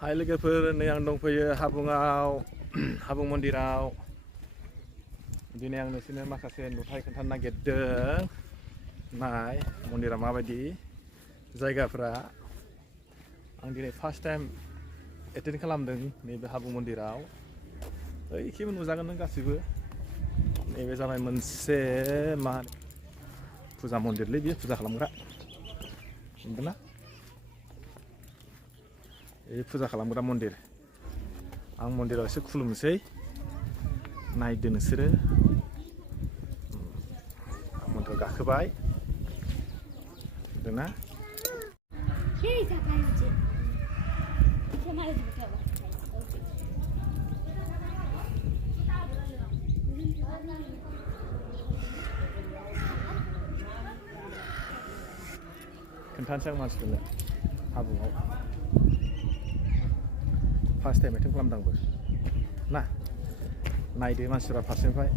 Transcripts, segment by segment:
Hai लोगोफोर नै आं दंफैयो हाबुं मन्दिराव दिनै आं नोंसोरनो माखासे नुथाय खोन्थानो नागिरदों नाय मन्दिरा माबायदि जायगाफ्रा आं दिनै फार्स्ट टाइम एटेन्ड खालामदों नैबे हाबुं मन्दिराव ओइखेबो नुजागोन नों गासिबो नैबे जाबाय मोनसे मा फुजा मन्दिरलै बियो फुजा खालामग्रा नुदोंना बे फुजा खालामग्रा मन्दिर आं मन्दिराव एसे खुलुमनोसै नायदो नोंसोरो मन्दिराव गाखोबाय नुदोंना खोन्थानोसै आं मानसिफोरनो हाबुङाव फार्स्ट टाइम एटेन्ड खालामदों आंबो ना नायदो मानसिफ्रा फारसेनिफ्राय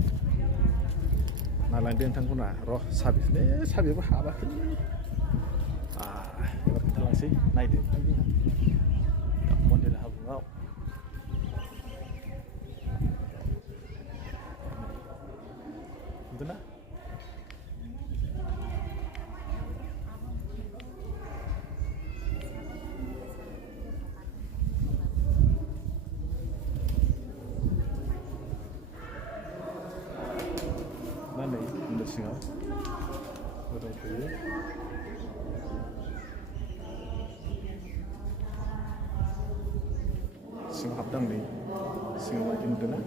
नायलांदो नोंथांमोना र' साबियाबो हाबाखै एबार खोन्थालांसै नायदो मन्दिर हाबुङाव नुदोंना नै मन्दिर सिङाव दंफैयो सिङाव हाबदों नै सिङाव बायदि नुदोंना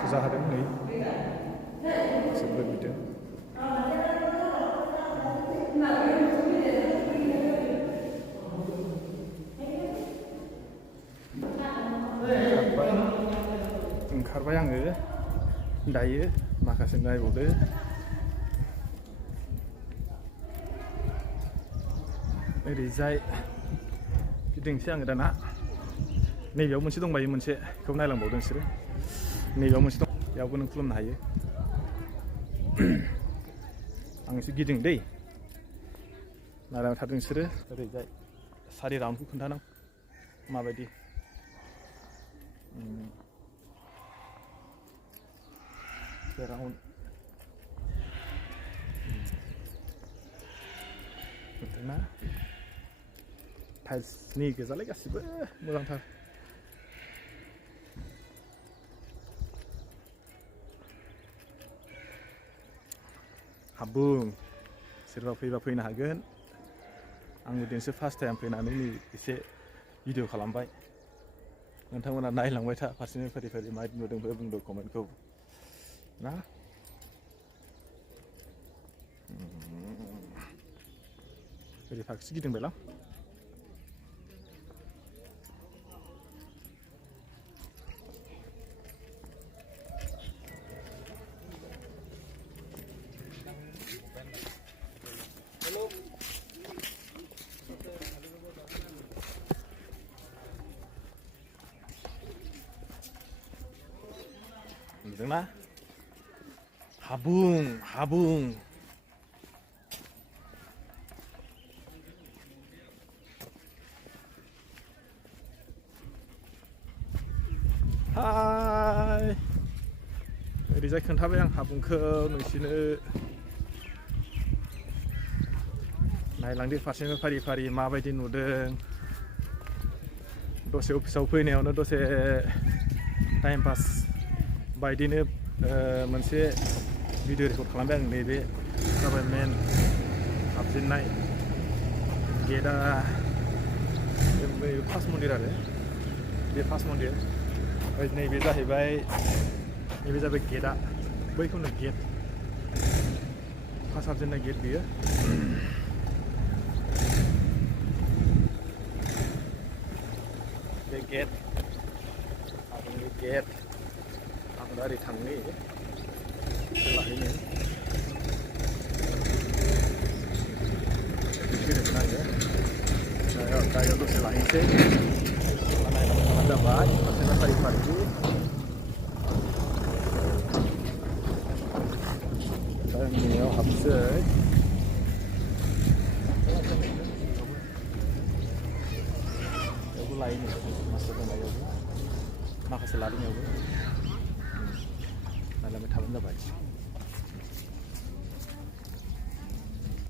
फुजा होदों नै जोबोद बिदों ओंखारबाय आङो दायो माखासे नायबावदो ओरैजाय गिदिंसै आङो दाना नैबेयाव मोनसे दंबायो मोनसे बेखौ नायलांबावदों नोंसोरो नैबेयाव मोनसे दं बेयावबो नों खुलुमनो हायो आं एसे गिदिं दै नायलांबाय थादों नोंसोरो ओरैजाय सारि राउन्डखौ खोन्थानां माबायदि राउन्ड नुदोंना टाइल्सनि गोजालाय गासिबो मोजांथार हाबुं सोरबा फैबा फैनो हागोन आंबो दिनैसो फार्स्ट टाइम फैनानै नै एसे भिडिअ खालामबाय नोंथांमोना नायलांबाय था फारसेनि फारि फारि मा नुदों बुंदो कमेन्टखौ ना ओरै फारसे गिदिंबायलां नुदोंना हाबुं हाय ओरैजाय खोन्थाबाय आं हाबुंखौ नोंसिनो नायलांदो फारसेनिफ्राय फारि फारि माबायदि नुदों दसे अफिसाव फैनायावनो दसे टाइम पास बायदिनो मोनसे भिडिअ रेकर्ड खालामबाय आं नैबे जाबाय मेन हाबजेननाय गेटआ फार्स्ट मन्दिर आरो बे फार्स्ट मन्दिर नैबे जाहैबाय गेटआ बैखौनो गेट फार्स्ट हाबजेननाय गेट बियो बे गेट आं दा ओरै थांनो लाहैनो फैदोंमोन आङो दायो दसे लाहैनोसै नायलांबाय जाबाय फारसेना फारि फारि दा मोनायाव हाबसै बेयावबो लायोनो मास्टार दंना बेयावबो माखासे लादों बेयावबो नायलांबाय थाबानो जाबाय